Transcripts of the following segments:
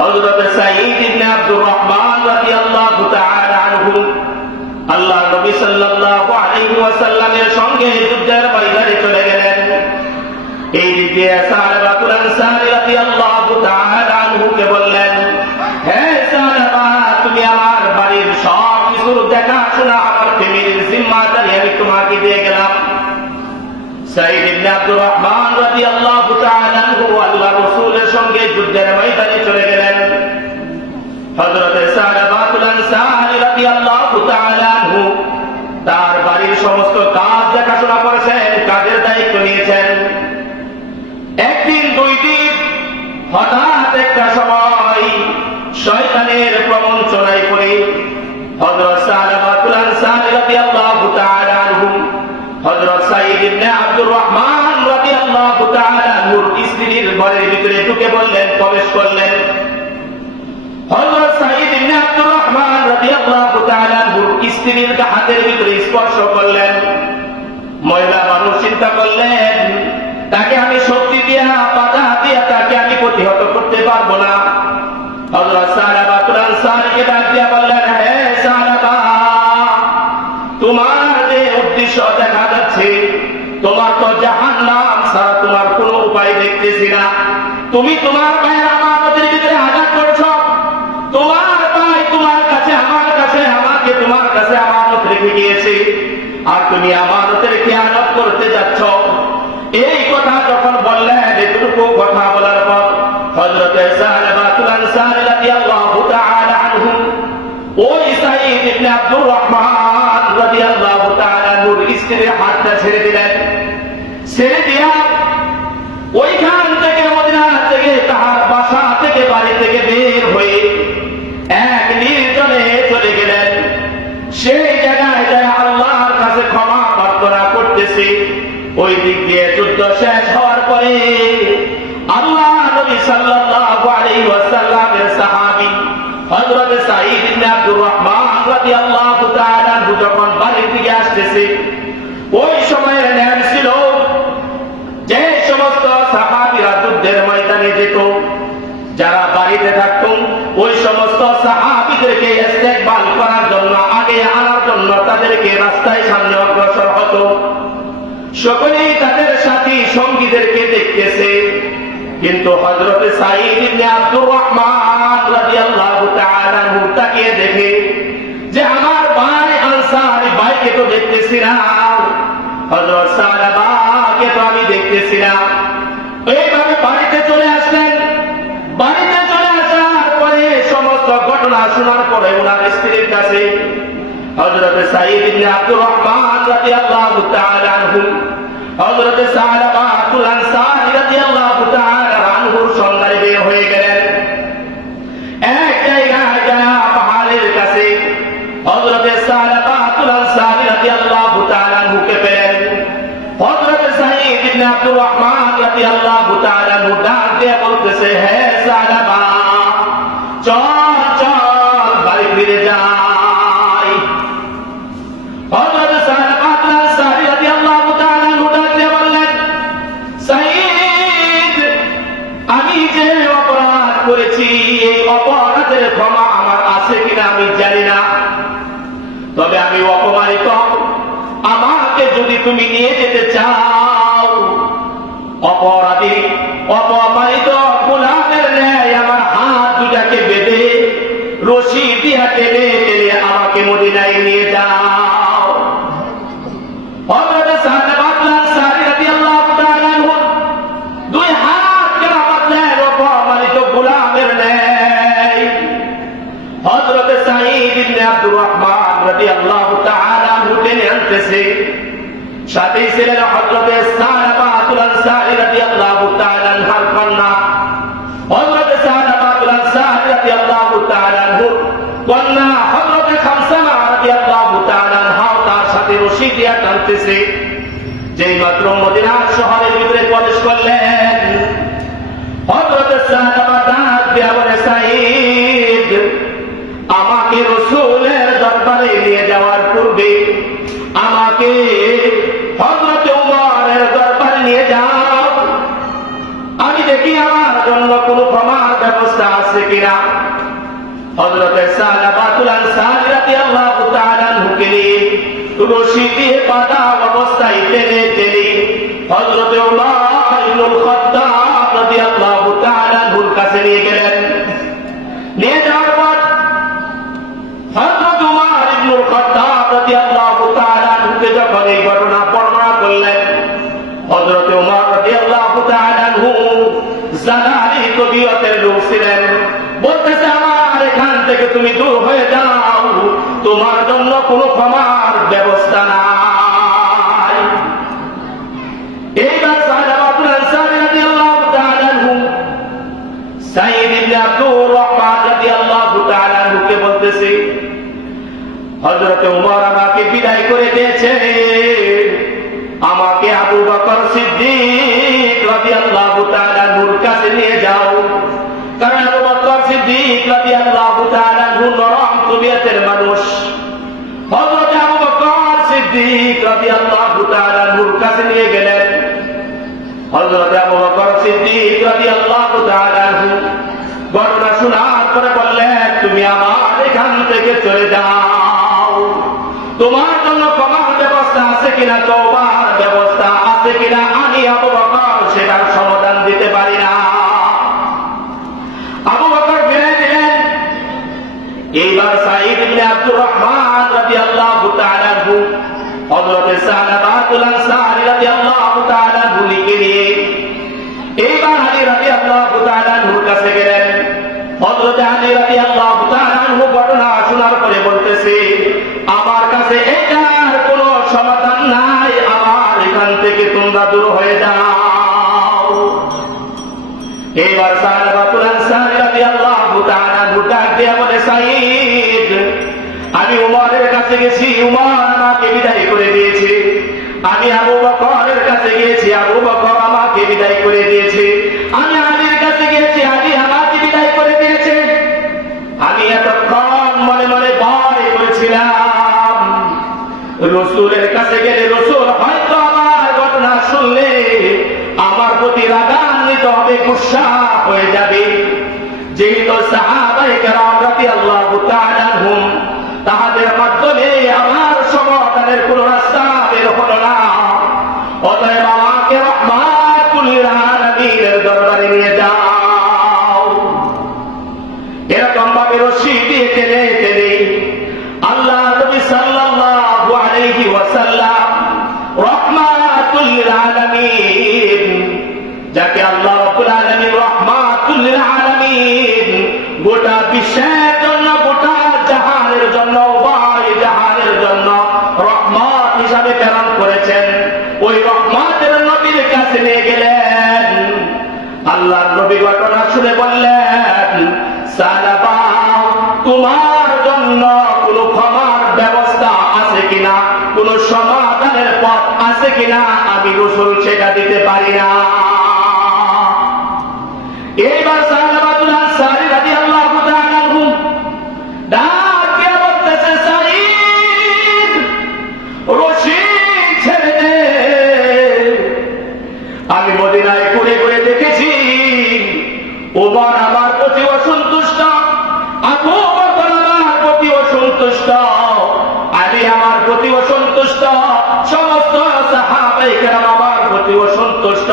হযরত সাঈদ ইবনে আব্দুর রহমান রাদিয়াল্লাহু তাআলা আনহু আল্লাহ নবী সাল্লাল্লাহু আলাইহি ওয়াসাল্লামের সঙ্গে যুদ্ধের ময়দানে চলে গেলেন। এই দিকে সাহাবাতুল আনসার রাদিয়াল্লাহু তাআলা আনহুকে বললেন, হে সাহাবা, তুমি আমার বাড়ির সব কিছুর দেখাশোনা, আমার ফ্যামিলির জিম্মাদারি আমি তোমাকে দিয়ে গেলাম। সাঈদ ইবনে আব্দুর রহমান রাদিয়াল্লাহু তাআলা আনহু আল্লাহর রাসূলের সঙ্গে যুদ্ধের ময়দানে চলে গেলেন। হযরত সাহাবাতুল আনসার রাদিয়াল্লাহু তাআলা আনহু তার বাড়ির সমস্ত কাজ দেখাশোনা করেছেন, কাজের দায়িত্ব নিয়েছেন। একদিন দুই দিন হঠাৎ একটা সময় শয়তানের প্রবঞ্চনায় পড়ে হযরত সাহাবাতুল আনসার রাদিয়াল্লাহু তাআলা আনহু হযরত সাঈদ ইবনে আব্দুর রহমান রাদিয়াল্লাহু তাআলা আনহুর স্ত্রীর ঘরের ভিতরে ঢুকে বললেন, প্রবেশ করলেন। হযরত সাঈদ ইবনে আব্দুর রহমান রাদিয়াল্লাহু তাআলা আনহুর স্ত্রীর হাতের ভিতরে স্পর্শ করলেন। মহিলা মানুষ চিন্তা করলেন, তাকে আমি শক্তি দিয়া বাধা দিয়া তাকে আমি প্রতিহত করতে পারবো না। হযরত সাহাবাতুল আনসারকে ডাক দিয়া বললেন, হে সাহাবা, তোমার যে উদ্দেশ্য দেখা যাচ্ছে, তোমার তো জাহান্নাম ছাড়া তোমার কোনো উপায় দেখতেছি না। তুমি তোমার ভাইয়ের আমানতের ভিতরে আঘাত করছো। তোমার ভাই তোমার কাছে, আমার কাছে, আমাকে তোমার কাছে আমানত রেখে গিয়েছে, আর তুমি আমানতের খেয়ানত করতে যাচ্ছ। এই কথা যখন বললেন, এতটুকু কথা বলার পর হযরত সাহাবাতুল আনসার রাদিয়াল্লাহু তাআলা আনহু ওই সাঈদ ইবনে আব্দুর রহমান রাদিয়াল্লাহু তাআলা আনহুর স্ত্রীর হাতটা ছেড়ে দিলেন। ছেড়ে দিয়া ওইখান থেকে, মদিনা থেকে, তাহার বাসা থেকে, বাড়ি থেকে বের হয়ে এক নির্জনে চলে গেলেন। সেই জায়গায় যায় আল্লাহর কাছে ক্ষমা প্রার্থনা করতেছে। ওই দিক দিয়ে যুদ্ধ শেষ হওয়ার পরে আল্লাহ নবী সাল্লাল্লাহু আলাইহি ওয়াসাল্লামের সাহাবী হযরত সাঈদ ইবনে আব্দুর রহমান রাদিয়াল্লাহু তাআলা আনহু যখন বাড়ির দিকে আসতেছে, ওই সময়ের নিয়ম ছিল যে সমস্ত সাহাবীরা যুদ্ধের ময়দানে যেত, যারা বাড়িতে থাকত, ওই সমস্ত সাহাবীদেরকে ইস্তেকবাল করার জন্য, আগে আনার জন্য তাদেরকে রাস্তায় সামনে অগ্রসর হতো। সকলেই তাদের সাথী সঙ্গীদেরকে দেখতেছে, কিন্তু হযরত সাঈদ ইবনে আব্দুর রহমান রাদিয়াল্লাহু তাআলা আনহু তাকিয়ে দেখে যে আমার ভাই আনসারী ভাইকে তো দেখতেছি না, হযরত সাহাবাকে তো আমি দেখতেছি না। এইভাবে বাড়িতে চলে আসলেন। বাড়িতে চলে আসার পরে সমস্ত ঘটনা শোনার পরে ওনার স্ত্রীর কাছে হযরত সাঈদ ইবনে আব্দুর রহমান রাদিয়াল্লাহু তাআলা আনহু হযরত সাহাবাতুল আনসার রাদিয়াল্লাহু তাআলা আনহুর সন্ধানে বের হয়ে গেলেন। এক জায়গায় যারা পাহাড়ের কাছে হযরত সাহাবাতুল আনসার রাদিয়াল্লাহু তাআলা আনহুকে পেলেন। হযরত সাঈদ ইবনে আব্দুর রহমান রাদিয়াল্লাহু তাআলা আনহু ডাক দিয়ে বলতেছে, হে সাহাবা, চল চল বাড়ি ফিরে যাই। হযরত সাহাবাতুল আনসার রাদিয়াল্লাহু তাআলা আনহু ডাক দিয়ে বললেন, সাঈদ, আমি যে অপরাধ করেছি, এই অপরাধের ক্ষমা আমার আছে কিনা আমি জানি না, তবে আমি অপমানিত। আমাকে যদি তুমি নিয়ে যেতে চাও, অপরাধী অপমানিত গোলামের ন্যায় আমার হাত দুটাকে বেঁধে রশি দিয়া টেনে টেনে আমাকে মদিনায় নিয়ে যাও। হযরত সাহাবাতুল আনসার রাদিয়াল্লাহু তাআলা আনহু দুই হাত কেনা বাঁধলেন অপমানিত গোলামের ন্যায়। হযরত সাঈদ ইবনে আব্দুর রহমান রাদিয়াল্লাহু তাআলা আনহু টেনে আনতেছে। সাথে ছিলেন হযরত সাহাবাতুল আনসার রাদিয়াল্লাহু তাআলা আনহার কন্যা। হযরত সাহাবাতুল আনসার রাদিয়াল্লাহু তাআলা আনহুর কন্যা হযরত খামসা রাদিয়াল্লাহু তাআলা আনহা তার সাথে রশি দিয়া টানতেছে। যেই মাত্র মদিনা শহরের ভিতরে প্রবেশ করলেন, হযরত সাহাবা ডাক দিয়া বলে, সাঈদ, আমাকে রাসূলের দরবারে নিয়ে যাওয়ার পূর্বে আমাকে হযরত উমরের দরবারে নিয়ে যাও। আমি দেখি আমার জন্য কোনো ক্ষমার ব্যবস্থা ব্যবস্থা আছে কিনা। হযরত সালাবাতুল আনসারী রাদিয়াল্লাহু তাআলা আনহুকে নিয়ে রশি দিয়ে বাঁধা অবস্থায় টেনে টেনে হযরত ওমর ইবনুল খাত্তাব রাদিয়াল্লাহু তাআলা আনহুর কাছে নিয়ে গেলেন। নিয়ে যাওয়ার পর হযরত ওমর ইবনুল খাত্তাব রাদিয়াল্লাহু তাআলা আনহুকে যখন এই ঘটনা বর্ণনা করলেন, হযরত ওমর রাদিয়াল্লাহু তাআলা আনহু জালালি তবিয়তের লোক ছিলেন, বলতেছে আমার এখান থেকে তুমি দূর হয়ে যাও, তোমার জন্য কোনো ক্ষমার ব্যবস্থা নাই। এইবার সাহাবাতুল আনসার রাদিয়াল্লাহু তাআলা আনহু সাইদ ইবনে আব্দুর রহমান রাদিয়াল্লাহু তাআলা আনহুকে বলতেছে, হযরত ওমর আমাকে বিদায় করে দিয়েছে, আমাকে আবু বকর সিদ্দিক রাদিয়াল্লাহু তাআলা আনহুর কাছে নিয়ে যাও। কারণ আবু বকর সিদ্দিক রাদিয়াল্লাহু তাআলা আনহু নরম তবিয়তের মানুষ। হযরত আবু বকর সিদ্দিক রাদিয়াল্লাহু তাআলা আনহুর কাছে নিয়ে গেলেন। হযরত আবু বকর সিদ্দিক রাদিয়াল্লাহু তাআলা আনহু ঘটনা শোনার পরে বললেন, তুমি আমার এখান থেকে চলে যাও, তোমার জন্য ক্ষমার ব্যবস্থা আছে কিনা, তওবার ব্যবস্থা আছে কিনা, আমি আবু বকর সেটার সমাধান দিতে পারি না। আবু বকর ফিরে দিলেন। এইবার সাঈদ ইবনে আব্দুর রহমান রাদিয়াল্লাহু তাআলা আনহু হযরত সালাবাতুল আনসারী রাদিয়াল্লাহু তাআলা আনহু লিখে নিয়ে এইবার আলী রাদিয়াল্লাহু তাআলা আনহুর কাছে গেলেন। হযরত আলী রাদিয়াল্লাহু তাআলা আনহু ঘটনা শোনার পরে বলতেছে, আমার কাছে এটার কোনো সমাধান নাই, আমার এখান থেকে তোমরা দূর হয়ে যাও। এইবার সাহাবাতুল আনসারী রাদিয়াল্লাহু তাআলা আনহু ডাক দিয়ে বলে, সাঈদ, আমি উমরের কাছে গেছি, উমর আমাকে বিদায় করে দিয়েছে। আমি আবু বকরের কাছে গিয়েছি, আবু বকর আমাকে বিদায় করে দিয়েছে। আমি আলীর কাছে গিয়েছি, আলী আমাকে বিদায় করে দিয়েছে। আমি এতক্ষণ মনে মনে ভয় করেছিলাম, রাসূলের কাছে গেলে রাসূল হয়তো আমার ঘটনা শুনলে আমার প্রতি রাগান্বিত হবে, গুসা হয়ে যাবে। যেহেতু সাহাবায়ে কেরাম রাদিয়াল্লাহু তাআলা আনহুম তাহাদের মাধ্যমে আমার সমাধানের কোন রাস্তা বের হলো না, অতএব আমাকে রাহমাতুল লিল আলামিনের দরবারে নিয়ে যাও। এরকম ভাবে রশি দিয়ে টেনে টেনে আল্লাহ নবী সাল্লাল্লাহু আলাইহি ওয়াসাল্লাম রাহমাতুল লিল আলামিন, যাকে আল্লাহ রাব্বুল আলামিন রাহমাতুল লিল আলামিন গোটা বিশ্বের জন্য, গোটা জাহানের জন্য, উভয় জাহানের জন্য রহমত হিসাবে প্রেরণ করেছেন, ওই রহমতের নবীর কাছে নিয়ে গেলেন। আল্লাহর নবী ঘটনা শুনে বললেন, সালাবা, তোমার জন্য কোনো ক্ষমার ব্যবস্থা আছে কিনা, কোন সমাধানের পথ আছে কিনা, আমি রাসূল সেটা দিতে পারি না। এইবার সাহাবাতুল আনসারী রাদিয়াল্লাহু তাআলা আনহু ডাক দিয়ে বলতেছে, সাঈদ, রশি ছেড়ে দে। আমি মদিনায় ঘুরে ঘুরে দেখেছি ওমর আমার প্রতি অসন্তুষ্ট, আবু বকর আমার প্রতি অসন্তুষ্ট, আলী আমার প্রতি অসন্তুষ্ট, সমস্ত সাহাবায়ে কেরাম আমার প্রতি অসন্তুষ্ট,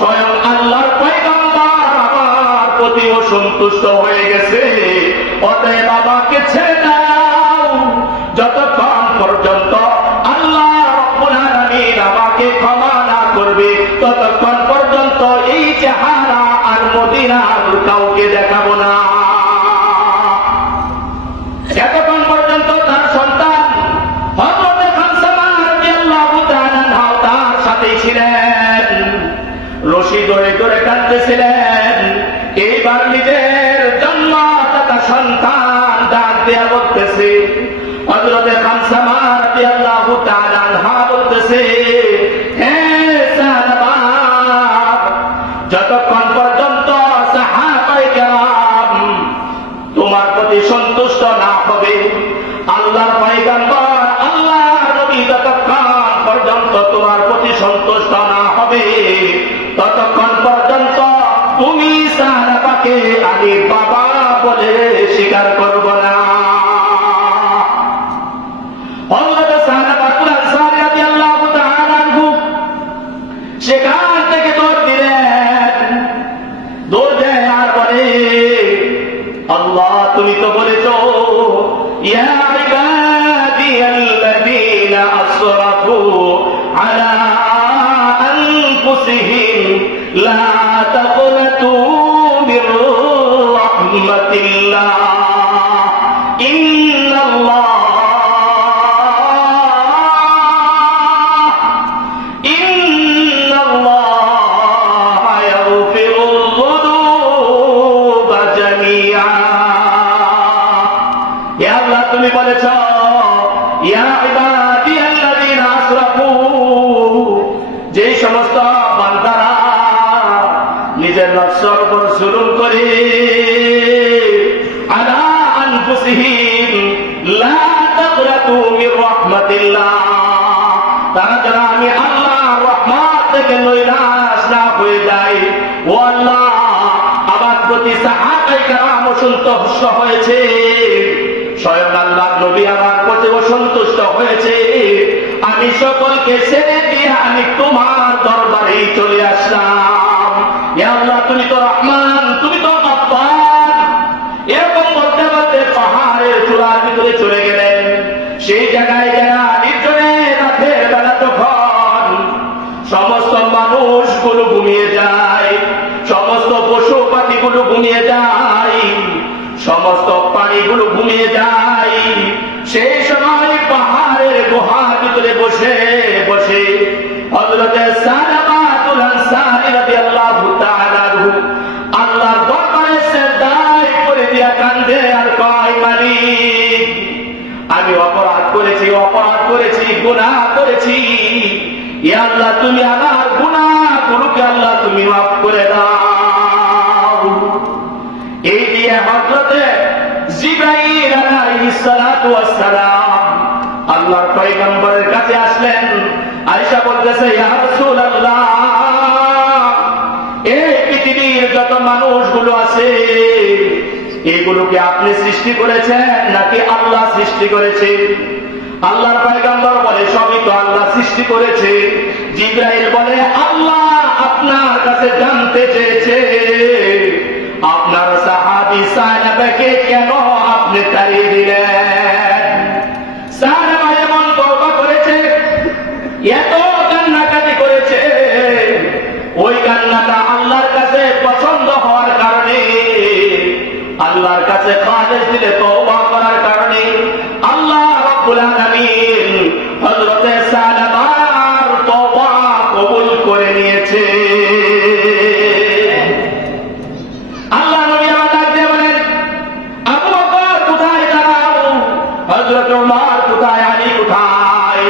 স্বয়ং আল্লাহর পয়গম্বর আমার প্রতি অসন্তুষ্ট হয়ে গেছে। অতএব আমাকে ছেড়ে দাও, যতক্ষণ পর্যন্ত আল্লাহ রাব্বুল আলামিন আমাকে ক্ষমা না করবে ততক্ষণ পর্যন্ত এই চেহারা আর মদিনার কাউকে দেখাবো না। এতক্ষণ পর্যন্ত তার সন্তান হযরত খানসামা রাদিয়াল্লাহু তাআলা আনহু তার সাথেই ছিলেন, রশি ধরে ধরে টানতেছিলেন। এইবার নিজের জন্মদাতা সন্তান ডাক দেয়া বলতেছে, হযরত খানসামা রাদিয়াল্লাহু তাআলা আনহা বলতেছে, হে সাহাবা, যতক্ষণ পর্যন্ত সাহাবায়ে কেরাম তোমার প্রতি সন্তুষ্ট না হবে, আল্লাহর পয়গম্বর আল্লাহর নবী যতক্ষণ পর্যন্ত তোমার প্রতি সন্তুষ্ট না হবে, ততক্ষণ পর্যন্ত তুমি সাহাবাকে তোমাকে আমি বাবা বলে স্বীকার করব না। হযরত সাহাবাতুল আনসারী রাদিয়াল্লাহু তাআলা আনহু সেখান থেকে দৌড় দিলেন, দৌড় দেয় আর বলে, আল্লাহ তুমি তো বলেছো ইয়া ইবাদিয়াল্লাযীনা আসরাফু আলা আনফুসিহিম লা তাকনাতু মির রাহমাতিল্লাহ ইন্নাল্লাহ তুমি বলেছ ইয়া ইবাদিয়াল্লাযীনা আসরাফু, যে সমস্ত বান্দারা নিজের নফসের উপর জুলুম করে, আলা আনফুসিহিম লা তাকনাতু মির রাহমাতিল্লাহ, তারা যেন আমি আল্লাহর রহমত থেকে নৈরাশ না হয়ে যায়। ও আল্লাহ, আমার প্রতি সাহাবায়ে কেরাম অসন্তুষ্ট হয়েছে, স্বয়ং আল্লাহ নবী আমার প্রতি অসন্তুষ্ট হয়েছে, আমি সকলকে ছেড়ে দিয়ে আমি তোমার দরবারে চলে আসলাম। ইয়া আল্লাহ তুমি তো রহমান, তুমি তো গফফার। এরকম বলতে বলতে পাহাড়ের চূড়ার ভিতরে চলে গেলেন। সেই জায়গায় যারা নির্জনে রাতের বেলা তখন সমস্ত মানুষগুলো ঘুমিয়ে যায়, সমস্ত পশু পাখিগুলো ঘুমিয়ে যায়, সমস্ত প্রাণীগুলো ঘুমিয়ে যায়। সেই সময় পাহাড়ের গুহার ভিতরে বসে বসে হযরত সাহাবাতুল আনসারী রাদিয়াল্লাহু তাআলা আনহু আল্লাহর দরবারে সিজদায় পড়ে দিয়া কান্দে আর কয়, মালিক আমি অপরাধ করেছি, গুনাহ করেছি। ইয়া আল্লাহ তুমি আমার গুনাহগুলোকে আল্লাহ তুমি মাফ করে দাও। এই দিয়ে হযরতে জিবরাইল আলাইহিস সালাতু ওয়াস সালাম আল্লাহর পয়গম্বরের কাছে আসলেন। আয়েশা বলতেছে, ইয়া রাসূলুল্লাহ, এই পৃথিবীর যত মানুষগুলো আছে এগুলোকে আপনি সৃষ্টি করেছেন নাকি আল্লাহ সৃষ্টি করেছে? আল্লাহর পয়গম্বর বলে, সবই তো আল্লাহ সৃষ্টি করেছে। জিবরাইল বলে, আল্লাহ আপনার কাছে জানতে চেয়েছে আপনার সাহাবী সাহাবাকে কেন আপনি তাড়িয়ে দিলেন? সাহাবা এমন তওবা করেছে, এত কান্নাকাটি করেছে, ওই কান্নাটা আল্লাহর কাছে পছন্দ হওয়ার কারণে, আল্লাহর কাছে খালেস দিলে তওবা করার কারণে আল্লাহ রাব্বুল আলামিন হযরতে সাহাবার তওবা কবুল করে নিয়েছে। আল্লাহ নবী আমার ডাক দিয়ে বলেন, আবু বকর কোথায় দাঁড়াও, হযরত ওমর কোথায়, আলী কোথায়?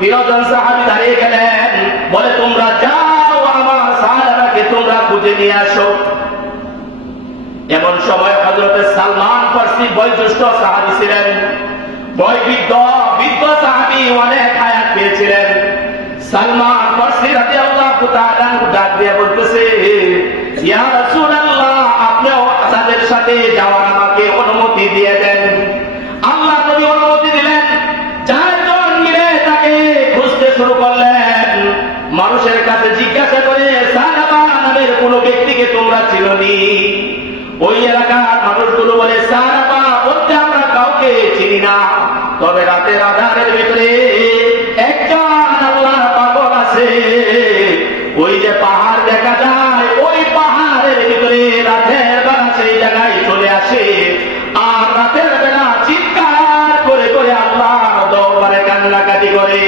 তিনজন সাহাবী দাঁড়িয়ে গেলেন, বলে তোমরা যাও আমার সাহাবাকে তোমরা খুঁজে নিয়ে আসো। এমন সময় হযরতে সালমান ফারসি বয়োজ্যেষ্ঠ সাহাবী ছিলেন, বৃদ্ধ সাহাবী, অনেক হায়াত পেয়েছিলেন। সালমান ফারসি রাদিয়াল্লাহু তাআলা ডাক দিয়ে বলতেছে, ইয়া রাসূলুল্লাহ, আপনিও তাদের সাথে যাওয়ার আমাকে অনুমতি দিয়ে দেন। আল্লাহ নবী অনুমতি দিলেন। চারজন মিলে তাকে খুঁজতে শুরু করলেন। মানুষের কাছে জিজ্ঞাসা করে, সাহাবা নামের কোন ব্যক্তিকে তোমরা চিনোনি? ওই এলাকার মানুষগুলো বলে, সাহাবা বলতে আমরা কাউকে চিনি না, তবে রাতের আধারের ভিতরে একজন আল্লাহর পাগল আছে, ওই যে পাহাড় দেখা যায়, ওই পাহাড়ের ভিতরে রাতের বেলা সেই জায়গায় চলে আসে, আর রাতের বেলা চিৎকার করে করে আল্লাহর দরবারে কান্নাকাটি করে।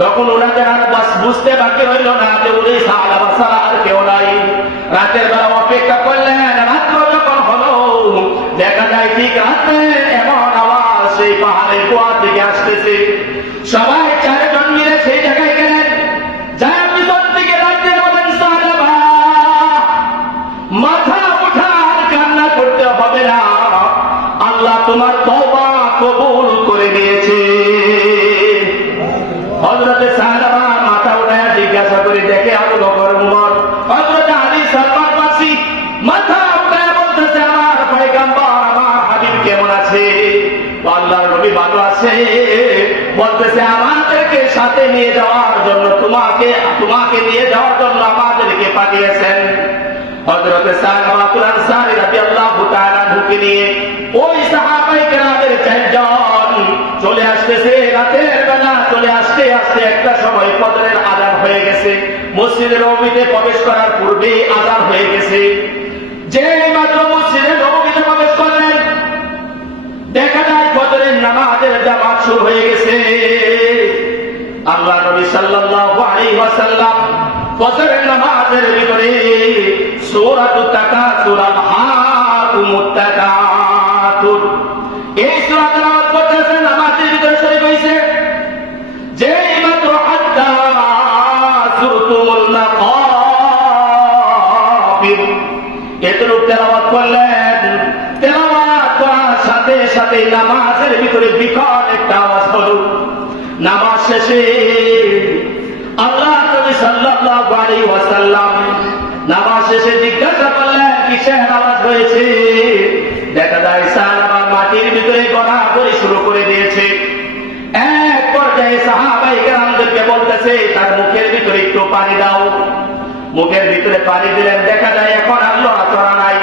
তখন ওনাদের আর বুঝতে বাকি রইল না যে উনি সাহাবা ছাড়া আর কেউ নাই। রাতের বেলা অপেক্ষা করলেন, রাত্র যখন হলো দেখা যায় ঠিক রাতে এমন আওয়াজ সেই পাহাড়ের গুহা থেকে আসতেছে। সবাই চারজন মিলে সেই জায়গায় গেলেন, যায় পিছন থেকে রাতে বলেন, সাহাবা মাথা উঠার কান্না করতে হবে না, আল্লাহ তোমার তওবা কবুল করে নিয়েছে। হযরতে সাহাবা মাথা উঠায় জিজ্ঞাসা করে দেখে, আবু বকর, উমর, হযরত আলী, সালমান ফারসি মাথা আছে, বলতেছে আমাদেরকে সাথে নিয়ে যাওয়ার জন্য, তোমাকে নিয়ে যাওয়ার জন্য আমাদেরকে পাঠিয়েছেন। হযরত সালমাতুল আনসারী রাদিয়াল্লাহু তাআলা ঢুকে নিয়ে ওই সাহাবায়ে কেরামের চারজন চলে আসতেছে। রাতের বেলা চলে আসতে আসতে একটা সময় ফজরের আযান হয়ে গেছে। মসজিদের নববীতে প্রবেশ করার পূর্বে আযান হয়ে গেছে। যে মাত্র মসজিদের নববীতে প্রবেশ করলেন, দেখা যায় ফজরের নামাজের জামাত শুরু হয়ে গেছে। আল্লাহ নবী সাল্লাল্লাহু আলাইহি ওয়াসাল্লাম ফজরের নামাজের ভিতরে সূরাতুত তাকাসুর, আলহাকুমুত তাকাসুর, এই সূরা তেলাওয়াত করতেছেন। নামাজের ভিতরে শরীক হইছে যে মাত্র হাত্তা যুরতুমুল মাকাবির, এতটুকু তেলাওয়াত করলেন। তেলাওয়াত করার সাথে সাথে নামাজের ভিতরে বিকট একটা আওয়াজ হলো। নামাজ শেষে আল্লাহ নবী সাল্লাল্লাহু আলাইহি ওয়াসাল্লাম নামাজ শেষে জিজ্ঞাসা করলেন কিসের আওয়াজ হয়েছে। দেখা যায় সাহাবা মাটির ভিতরে গড়াগড়ি শুরু করে দিয়েছে। এক পর্যায়ে সাহাবায়ে কেরামদেরকে বলতেছে তার মুখের ভিতরে একটু পানি দাও। মুখের ভিতরে পানি দিলেন, দেখা যায় এখন আর লড়াচড়া নাই।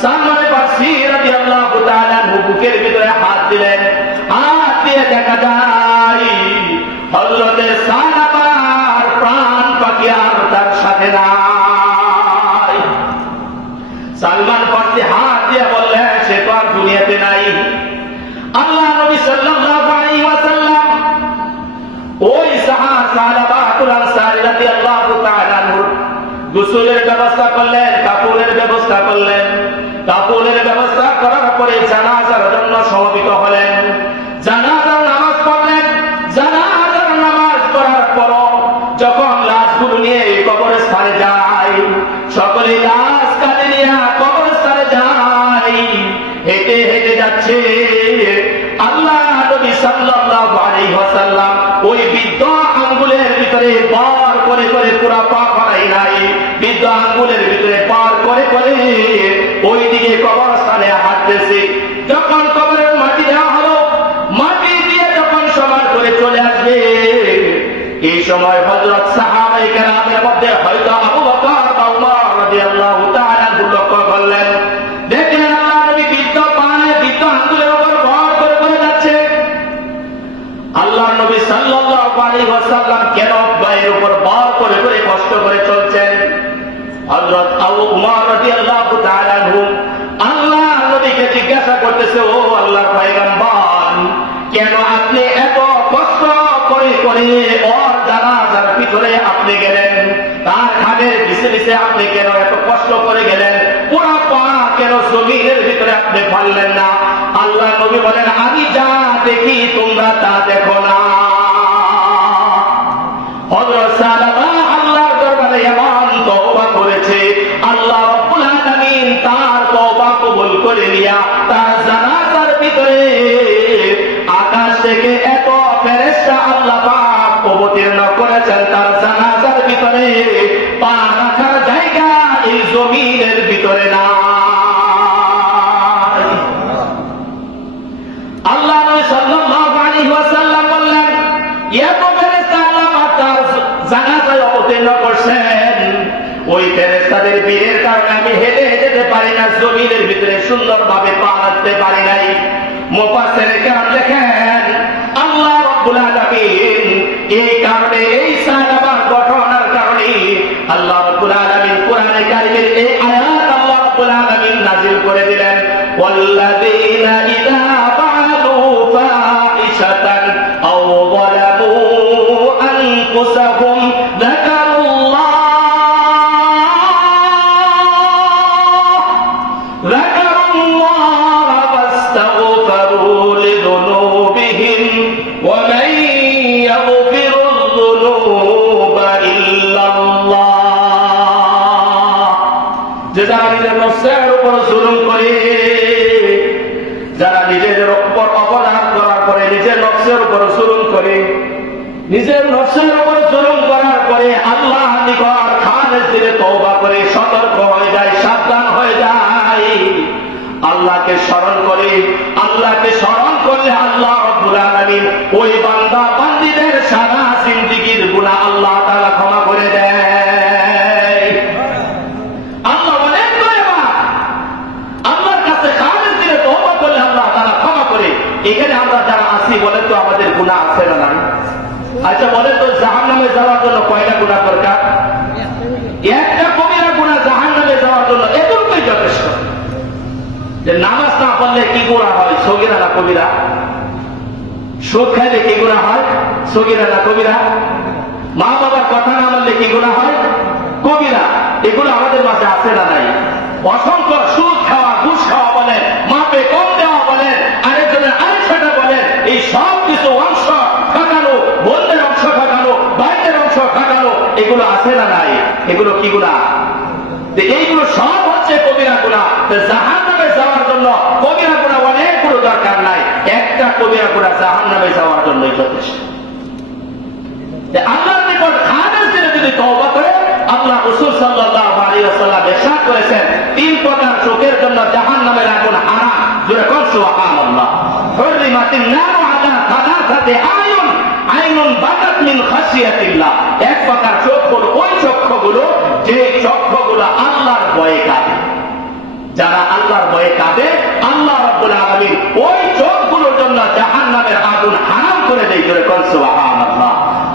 সালমান ফারসি রাদিয়াল্লাহু তাআলা বুকের ভিতরে হাত দিলেন। হাত দিয়ে দেখা যায় হযরতে সাহাবার প্রাণ পাখি আর তার সাথে নাই। সালমান ফারসি হাত দিয়ে বললেন সে তো আর দুনিয়াতে নাই। আল্লাহ নবী সাল্লাল্লাহু আলাইহি ওয়াসাল্লাম ওই সাহাবাতুল আনসারী রাদিয়াল্লাহু তাআলা গোসলের ব্যবস্থা করলেন, কাপড়ের ব্যবস্থা করলেন। কাপড়ের ব্যবস্থা করার পরে জানাজার জন্য সমবেত হলেন। জানাজার নামাজ পড়লেন। জানাজার নামাজ পড়ার পর যখন লাশগুলো নিয়ে কবরস্থানে যায়, সকলে লাশ কাঁধে নিয়ে কবরস্থানে যায়। হেঁটে হেঁটে যাচ্ছে। আল্লাহ নবী সাল্লাল্লাহু আলাইহি ওয়াসাল্লাম ওই বৃদ্ধ আঙ্গুলের ভিতরে পার করে করে পুরা পা ফেলাই নাই, বৃদ্ধ আঙ্গুলের ভিতরে পার করে করে ওই দিকে কবরস্থানে হাঁটতেছে। যখন কবরের মাটি দেওয়া হলো, মাটি দিয়ে যখন সমান করে চলে আসবে, এই সময় হযরত সাহাবায়ে কেরামের মধ্যে হয়তো আবু বকর বা উমর রাদিয়াল্লাহু তাআলা লক্ষ্য করলেন। দেখলেন আল্লাহ নবী বৃদ্ধ পায়ে বৃদ্ধ আঙ্গুলের উপর ভর করে করে যাচ্ছে। আল্লাহ নবী সাল্লাল্লাহু আলাইহি ওয়াসাল্লাম কেন পায়ের উপর ভর করে করে কষ্ট করে চলছেন? হযরত আবু উমর রাদিয়াল্লাহু তাআলা আল্লাহ নবীকে জিজ্ঞাসা করতেছে, ও আল্লাহর পয়গম্বর, কেন আপনি এত কষ্ট করে করে ওর জানাজার ভিতরে আপনি গেলেন? তার ঘাড়ের পিছে পিছে আপনি কেন এত কষ্ট করে গেলেন? পুরা পা কেন জমিনের ভিতরে আপনি ফেললেন না? আল্লাহ নবী বলেন, আমি যা দেখি তোমরা তা দেখো না। হযরত সালামা আল্লাহর দরবারে এমন তওবা করেছে, আল্লাহ রাব্বুল আলামিন তার তওবা কবুল করে নিয়া তার জানাজার ভিতরে আকাশ থেকে এত ফেরেশতা আল্লাহ পাক অবতীর্ণ করেছেন। তার জানাজার ভিতরে পা রাখার জায়গা এই জমিনের ভিতরে না। আল্লাহ নবী সাল্লাল্লাহু আলাইহি ওয়াসাল্লাম বললেন, এত ফেরেশতা আল্লাহ পাক তার জানাজায় অবতীর্ণ করছেন, ওই ফেরেশতাদের বীরের কারণে আমি হেঁটে যেতে পারি না, জমিনের ভিতরে সুন্দরভাবে পা রাখতে পারি নাই। মুফাসসিরে কেরাম লেখেন, আল্লাহ রাব্বুল আলামিন এই কারণে, এই সাহাবার ঘটনার কারণে আল্লাহ রাব্বুল আলামিন কোরআনে কারীমের এই আয়াত আল্লাহ রাব্বুল আলামিন নাযিল করে দিলেন, ওয়াল্লাযীনা ইযা ফাআলু ফাহিশাতান আও যালামু আনফুসাহুম যাকারুল্লাহ فاستغفروا لذنوبهم ومن يغفر الذنوب إلا الله। যারা নিজের নফসের উপর জুলুম করে, যারা নিজের উপর অপরাধ করার পরে নিজের নফসের উপর জুলুম করে, নিজের নফসের উপর জুলুম করার পরে আল্লাহ নিকট খালেস দিলে তওবা করে সতর্ক হয়ে যায়, সাবধান হয়ে যায়, আল্লাহকে স্মরণ করে, আল্লাহকে স্মরণ করলে আল্লাহ রাব্বুল আলামিন আলামিন ওই বান্দা বান্দীদের সারা জিন্দেগীর গুনাহ আল্লাহ তাআলা ক্ষমা করে দেয়। আল্লাহ অনেক দয়াবান, আল্লাহর কাছে খালেস দিলে তওবা করলে আল্লাহ তাআলা ক্ষমা করে। এখানে আমরা যারা আছি বলেন তো আমাদের গুনাহ আছে না নাই? আচ্ছা বলেন তো জাহান্নামে যাওয়ার জন্য কয়টা গুনাহ দরকার? একটা কবিরা গুনাহ জাহান্নামে যাওয়ার জন্য এতটুকুই যথেষ্ট। যে নামাজ না পড়লে কি গুনাহ হয়, সগীরা না কবিরা? সুদ খাইলে কি গুনাহ হয়, সগীরা না কবিরা? মা বাবার কথা না মানলে কি গুনাহ হয়, কবিরা। এগুলো আমাদের মাঝে আছে না নাই? অসংখ্য সুদ খাওয়া, ঘুষ খাওয়া বলেন, মাপে কম দেওয়া বলেন, আরেকজনের আরেকটা বলেন, এই সব কিছু অংশ ঠকানো, বন্ধের অংশ ঠকানো, বাইরের অংশ ঠকানো, এগুলো আছে না নাই? এগুলো কি গুনাহ? এইগুলো সব হচ্ছে কবিরা গুনাহ। জাহান্নামে যাওয়ার জন্য কবিরা গুনাহ অনেকগুলো দরকার নাই, একটা কবিরা গুনাহ জাহান্নামে যাওয়ার জন্যই যথেষ্ট। আল্লাহর নিকট খালেস দিলে যদি তওবা করে, আল্লাহ রাসূল সাল্লাল্লাহু আলাইহি ওয়াসাল্লাম ইরশাদ করেছেন, তিন প্রকার চোখের জন্য জাহান্নামের আগুন হারাম। জোরে কোন সুবহানাল্লাহ। হুররিমাতিন নারু আলা সালাসাতি আয়ুন, আইনুন বাকাত মিন খাশিয়াতিল্লাহ। এক প্রকার চোখ হলো ওই চক্ষুগুলো যে চক্ষুগুলো আল্লাহর ভয়ে কাঁদে। যারা আল্লাহর ভয়ে কাঁদে, আল্লাহ রাব্বুল আলামিন ওই চোখগুলোর জন্য জাহান্নামের আগুন হারাম করে দেয়। জোরে কোন সুবহানাল্লাহ।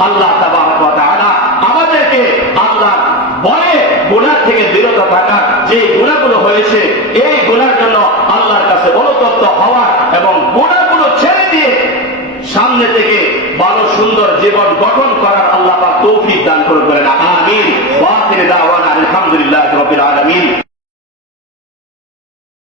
আল্লাহ তাবারক ওয়া তাআলা আমাদেরকে আল্লাহ ভয়ে গুনাহ থেকে বিরত থাকা, যে গুনাহগুলো হয়েছে এই গুনাহের জন্য আল্লাহর কাছে অনুতপ্ত হওয়া এবং গুনাহগুলো ছেড়ে দিয়ে সামনে থেকে ভালো সুন্দর জীবন গঠন করার আল্লাহ পাক তৌফিক দান করুন। আমিন। ওয়া আখিরু দাওয়ানা আলহামদুলিল্লাহি রাব্বিল আলামিন।